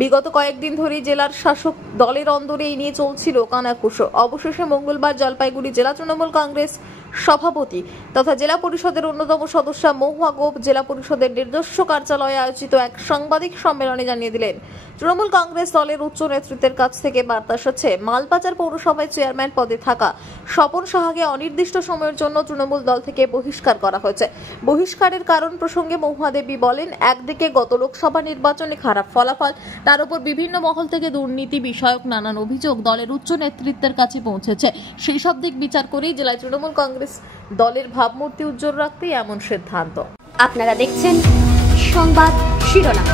বিগত কয়েকদিন ধরেই জেলার শাসক দলের অন্দরে এই নিয়ে চলছিল কানাঘুষো। অবশেষে মঙ্গলবার জলপাইগুড়ি জেলা তৃণমূল কংগ্রেস সভাপতি তথা জেলা পরিষদের অন্যতম সদস্য মহুয়া গোপ জেলা পরিষদের নিজস্ব কার্যালয়ে আয়োজিত এক সাংবাদিক সম্মেলনে জানিয়ে দিলেন, তৃণমূল কংগ্রেস দলের উচ্চ নেতৃত্বের কাছ থেকে বার্তা এসেছে মালবাজার পৌরসভায় চেয়ারম্যান পদে থাকা স্বপন সাহাকে অনির্দিষ্ট সময়ের জন্য তৃণমূল দল থেকে বহিষ্কার করা হয়েছে। বহিষ্কারের কারণ প্রসঙ্গে মহুয়া দেবী বলেন, একদিকে গত লোকসভা নির্বাচনে খারাপ ফলাফল, তার উপর বিভিন্ন মহল থেকে দুর্নীতি বিষয়ক নানান অভিযোগ দলের উচ্চ নেতৃত্বের কাছে পৌঁছেছে। সেই সব দিক বিচার করেই জেলায় তৃণমূল কংগ্রেস দলের ভাবমূর্তি উজ্জ্বল রাখতেই এমন সিদ্ধান্ত। আপনারা দেখছেন সংবাদ শিরোনাম।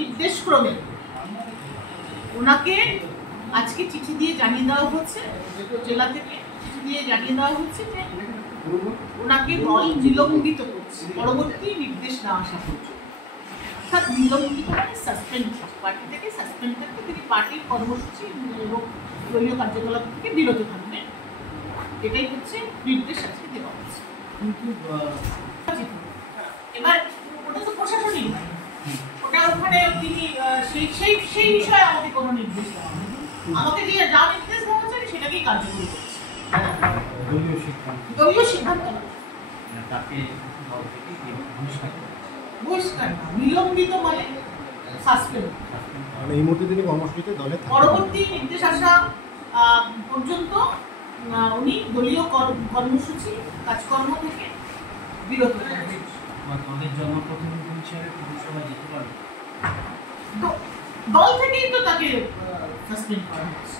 নির্দেশ ক্রমে ওনাকে আজকে চিঠি দিয়ে জানিয়ে দেওয়া হচ্ছে, জেলা থেকে চিঠি দিয়ে জানিয়ে দেওয়া হচ্ছে যে ওনাকে দল নিলম্বিত করছে পরবর্তী নির্দেশ না আসা পর্যন্ত। অর্থাৎ নিলম্বিত মানে সাসপেন্ড, পার্টি থেকে সাসপেন্ড থাকতে তিনি পার্টির কর্মসূচি এবং দলীয় কার্যকলাপ থেকে বিরত থাকবেন, এটাই হচ্ছে নির্দেশ আজকে দেওয়া হচ্ছে। এবার ওটা তো প্রশাসনিক, ওটা ওখানে তিনি সেই বিষয়ে আমাকে কোনো নির্দেশ দেওয়া হয়নি। আমাকে দিয়ে যা নির্দেশ দেওয়া হচ্ছে সেটাকেই কার্যকরী করছে। দলীয় সিদ্ধান্ত বহিষ্কার না, নিলম্বিত মানে সাসপেন্ড। এই মুহূর্তে তিনি কর্মসূচিতে দলে পরবর্তী নির্দেশ আসা পর্যন্ত উনি দলীয় কর্মসূচি কাজকর্ম থেকে বিরত থাকবেন। দল থেকেই তো তাকে সাসপেন্ড করা হচ্ছে।